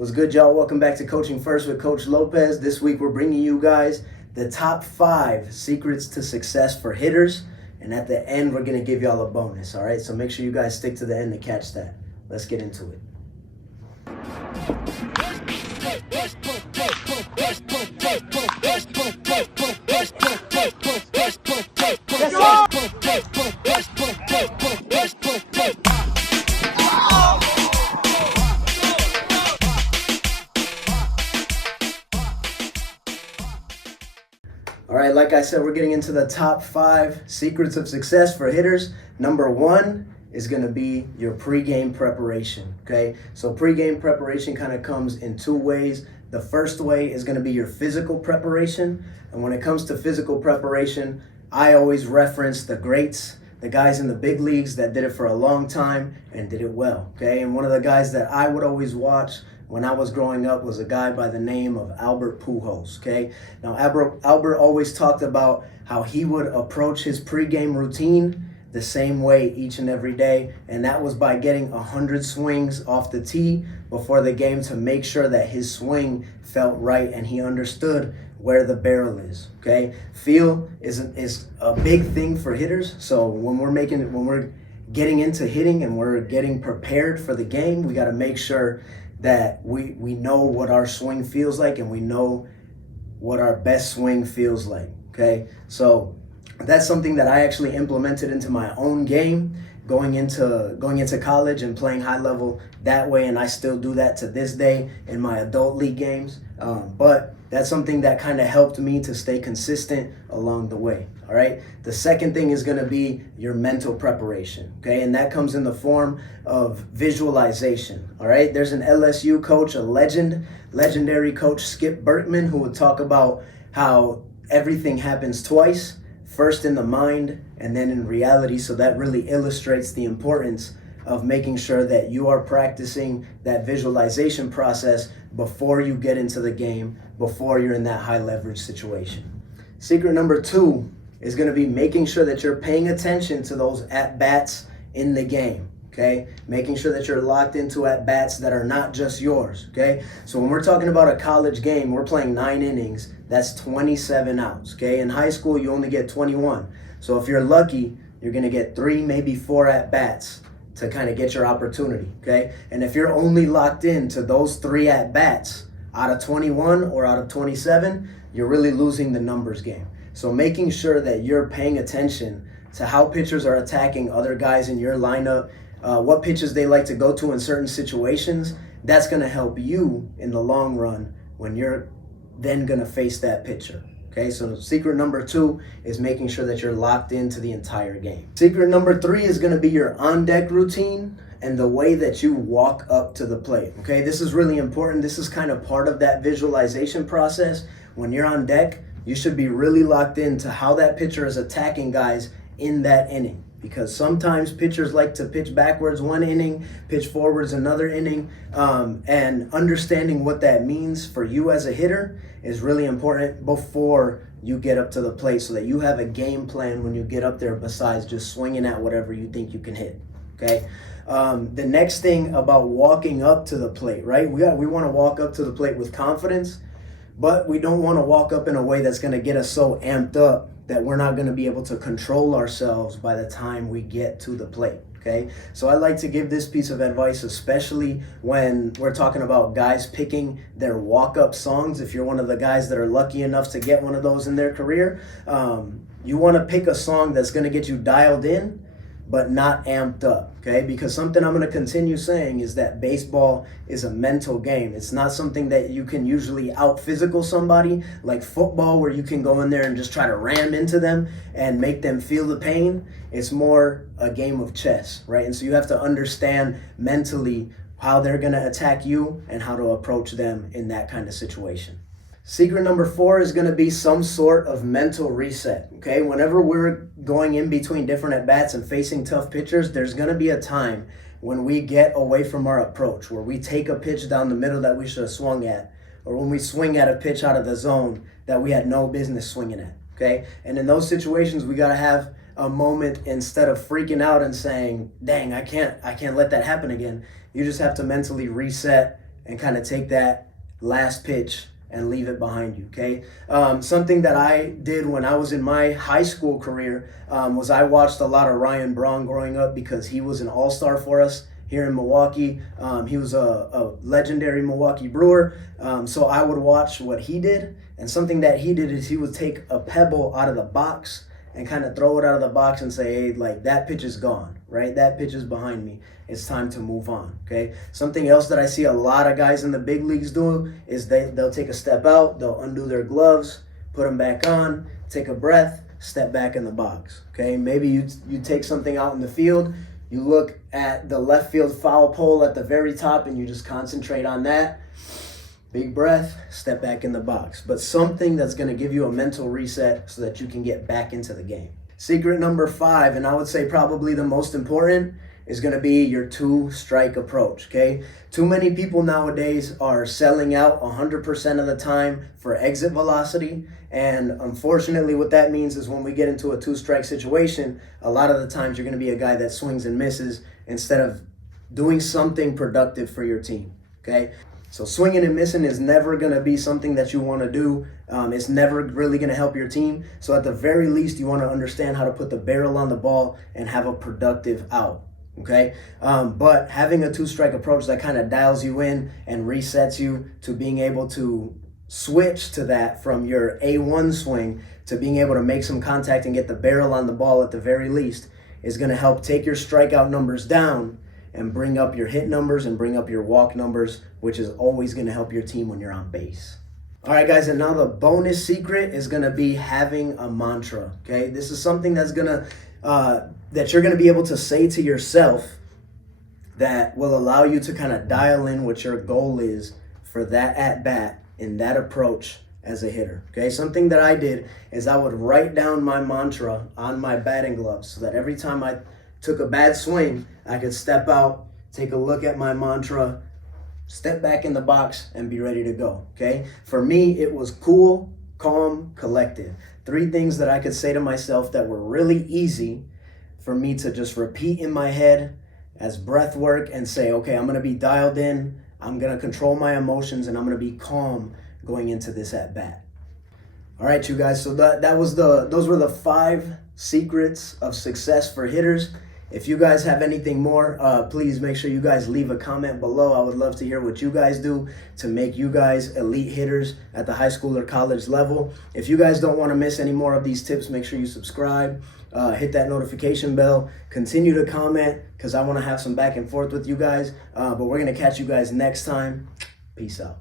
What's good, y'all? Welcome back to Coaching First with Coach Lopez. This week we're bringing you guys the top 5 secrets to success for hitters. And at the end, we're going to give y'all a bonus, all right? So make sure you guys stick to the end to catch that. Let's get into it. All right, like I said, we're getting into the top 5 secrets of success for hitters. Number 1 is going to be your pregame preparation, okay? So pregame preparation kind of comes in 2 ways. The first way is going to be your physical preparation. And when it comes to physical preparation, I always reference the greats, the guys in the big leagues that did it for a long time and did it well, okay? And one of the guys that I would always watch when I was growing up was a guy by the name of Albert Pujols, okay? Now, Albert always talked about how he would approach his pregame routine the same way each and every day, and that was by getting 100 swings off the tee before the game to make sure that his swing felt right and he understood where the barrel is, okay? Feel is a big thing for hitters, so when we're getting into hitting and we're getting prepared for the game, we got to make sure that we know what our swing feels like and we know what our best swing feels like, okay? So that's something that I actually implemented into my own game going into college and playing high level that way, and I still do that to this day in my adult league games. But that's something that kind of helped me to stay consistent along the way, all right? The second thing is going to be your mental preparation, okay? And that comes in the form of visualization, all right? There's an LSU coach, a legendary coach, Skip Bertman, who would talk about how everything happens twice, first in the mind and then in reality. So that really illustrates the importance of making sure that you are practicing that visualization process before you get into the game, before you're in that high leverage situation. Secret number 2 is going to be making sure that you're paying attention to those at-bats in the game, okay? Making sure that you're locked into at-bats that are not just yours, okay? So when we're talking about a college game, we're playing 9 innings. That's 27 outs, okay? In high school, you only get 21. So if you're lucky, you're going to get 3, maybe 4 at-bats to kind of get your opportunity, okay? And if you're only locked into those 3 at-bats out of 21 or out of 27, you're really losing the numbers game. So making sure that you're paying attention to how pitchers are attacking other guys in your lineup, what pitches they like to go to in certain situations, that's going to help you in the long run when you're then going to face that pitcher. Okay, so secret number 2 is making sure that you're locked into the entire game. Secret number 3 is going to be your on-deck routine and the way that you walk up to the plate. Okay, this is really important. This is kind of part of that visualization process. When you're on deck, you should be really locked into how that pitcher is attacking guys in that inning. Because sometimes pitchers like to pitch backwards one inning, pitch forwards another inning, and understanding what that means for you as a hitter is really important before you get up to the plate so that you have a game plan when you get up there besides just swinging at whatever you think you can hit, okay? The next thing about walking up to the plate, right? We want to walk up to the plate with confidence, but we don't want to walk up in a way that's going to get us so amped up that we're not going to be able to control ourselves by the time we get to the plate, okay? So I like to give this piece of advice, especially when we're talking about guys picking their walk-up songs. If you're one of the guys that are lucky enough to get one of those in their career, you want to pick a song that's going to get you dialed in, but not amped up, okay? Because something I'm going to continue saying is that baseball is a mental game. It's not something that you can usually out-physical somebody like football, where you can go in there and just try to ram into them and make them feel the pain. It's more a game of chess, right? And so you have to understand mentally how they're going to attack you and how to approach them in that kind of situation. Secret number 4 is going to be some sort of mental reset, okay? Whenever we're going in between different at-bats and facing tough pitchers, there's going to be a time when we get away from our approach, where we take a pitch down the middle that we should have swung at, or when we swing at a pitch out of the zone that we had no business swinging at, okay? And in those situations, we got to have a moment, instead of freaking out and saying, dang, I can't let that happen again. You just have to mentally reset and kind of take that last pitch and leave it behind you, okay? Something that I did when I was in my high school career was I watched a lot of Ryan Braun growing up because he was an all-star for us here in Milwaukee. He was a legendary Milwaukee Brewer, so I would watch what he did, and something that he did is he would take a pebble out of the box and kind of throw it out of the box and say, hey, like, that pitch is gone, right? That pitch is behind me. It's time to move on, okay? Something else that I see a lot of guys in the big leagues do is they'll take a step out, they'll undo their gloves, put them back on, take a breath, step back in the box, okay? Maybe you take something out in the field, you look at the left field foul pole at the very top and you just concentrate on that. Big breath, step back in the box. But something that's going to give you a mental reset so that you can get back into the game. Secret number 5, and I would say probably the most important, is going to be your 2-strike approach, okay? Too many people nowadays are selling out 100% of the time for exit velocity, and unfortunately what that means is when we get into a 2-strike situation, a lot of the times you're going to be a guy that swings and misses instead of doing something productive for your team, okay? So swinging and missing is never going to be something that you want to do. It's never really going to help your team. So at the very least, you want to understand how to put the barrel on the ball and have a productive out. Okay, but having a 2-strike approach that kind of dials you in and resets you to being able to switch to that from your A1 swing to being able to make some contact and get the barrel on the ball at the very least is going to help take your strikeout numbers down and bring up your hit numbers and bring up your walk numbers, which is always going to help your team when you're on base. All right, guys, and now the bonus secret is going to be having a mantra, okay? This is something that's going to that you're going to be able to say to yourself that will allow you to kind of dial in what your goal is for that at-bat in that approach as a hitter, okay? Something that I did is I would write down my mantra on my batting gloves so that every time I took a bad swing, I could step out, take a look at my mantra, step back in the box, and be ready to go, okay? For me, it was cool, calm, collected. 3 things that I could say to myself that were really easy for me to just repeat in my head as breath work and say, okay, I'm going to be dialed in, I'm going to control my emotions, and I'm going to be calm going into this at-bat. All right, you guys, so those were the 5 secrets of success for hitters. If you guys have anything more, please make sure you guys leave a comment below. I would love to hear what you guys do to make you guys elite hitters at the high school or college level. If you guys don't want to miss any more of these tips, make sure you subscribe, hit that notification bell, continue to comment because I want to have some back and forth with you guys. But we're going to catch you guys next time. Peace out.